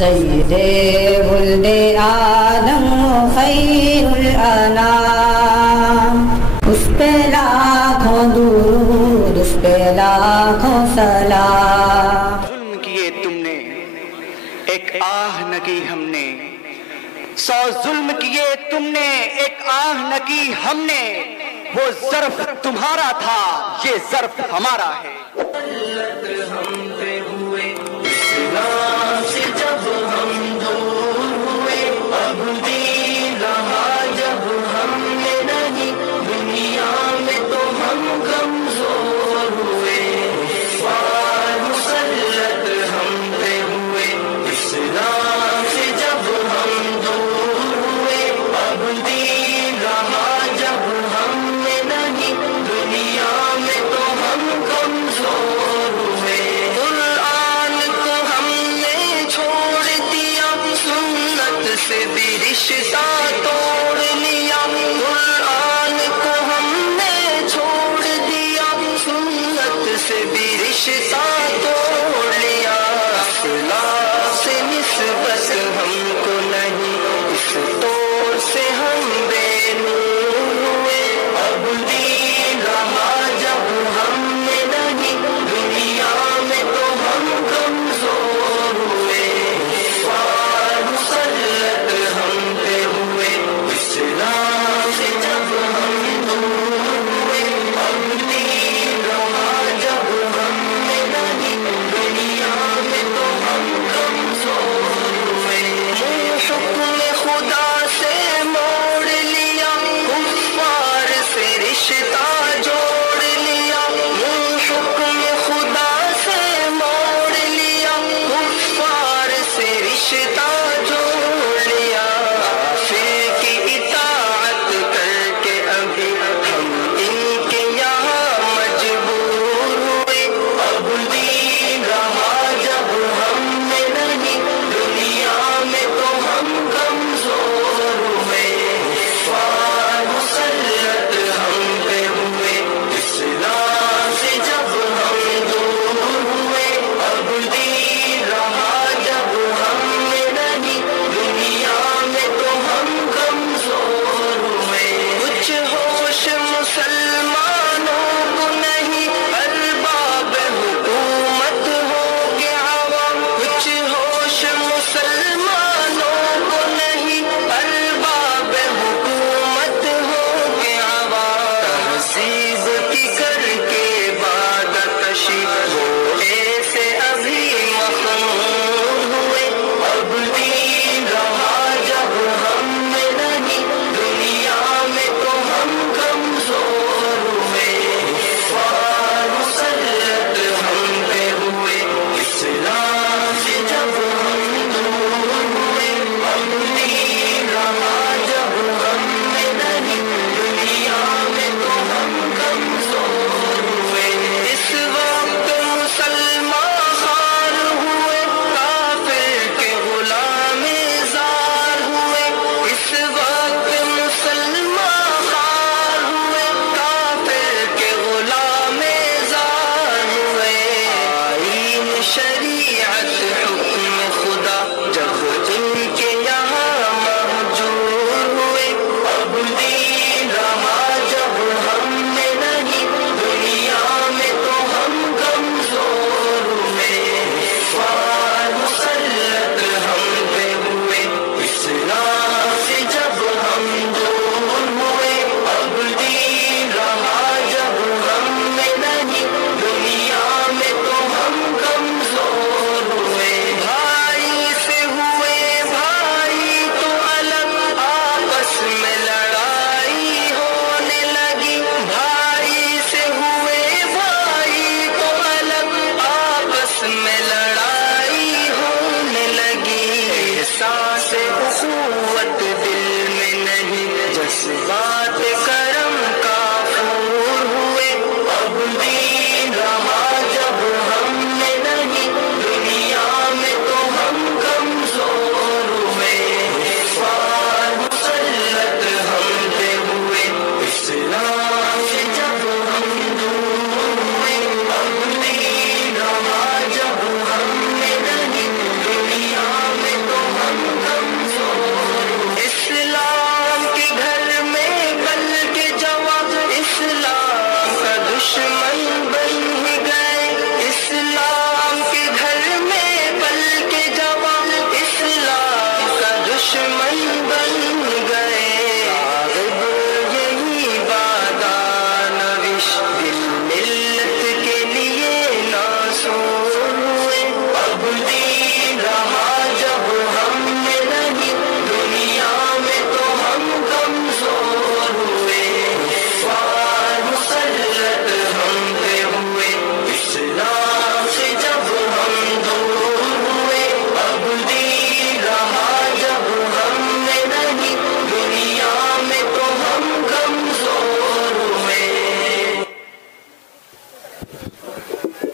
سید ولد آدم خیر الانام، اس پہ لاکھوں درود، اس پہ لاکھوں سلام۔ ظلم کیے تم نے ایک آہ نہ کی ہم نے، 100 ظلم کیے تم نے ایک آہ نہ کی ہم نے، وہ ظرف تمہارا تھا یہ ظرف ہمارا ہے۔ ہم پہ ہوئے اسلام سے جب ہم دور ہوئے، اب دین رہا جب ہم نے نہیں، دنیا میں تو ہم کمزور ہوئے۔ مسلط ہم پہ ہوئے اسلام سے جب ہم دور ہوئے، اب دین رہا جب ہم نے نہیں، دنیا میں تو ہم کمزور ہوئے۔ قرآن کو ہم نے چھوڑ دیا، سنت سے بھی رشتہ توڑ لیا۔ قرآن کو ہم نے چھوڑ دیا، سنت سے بھی رشتہ توڑ لیا۔ اصلاح سے نسبت ہم کو نہیں، اس طور سے ہم بے نور ہوئے، اب دین رہا جب ہم نے نہیں، دنیا میں تو ہم کمزور ہوئے۔ مسلط ہم پہ ہوئے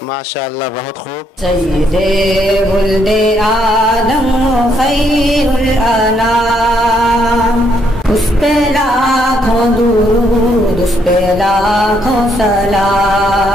ماشاءاللہ بہت خوب. سید ولد آدم خیر الانام، اس پہ لاکھوں درود، اس پہ لاکھوں سلام.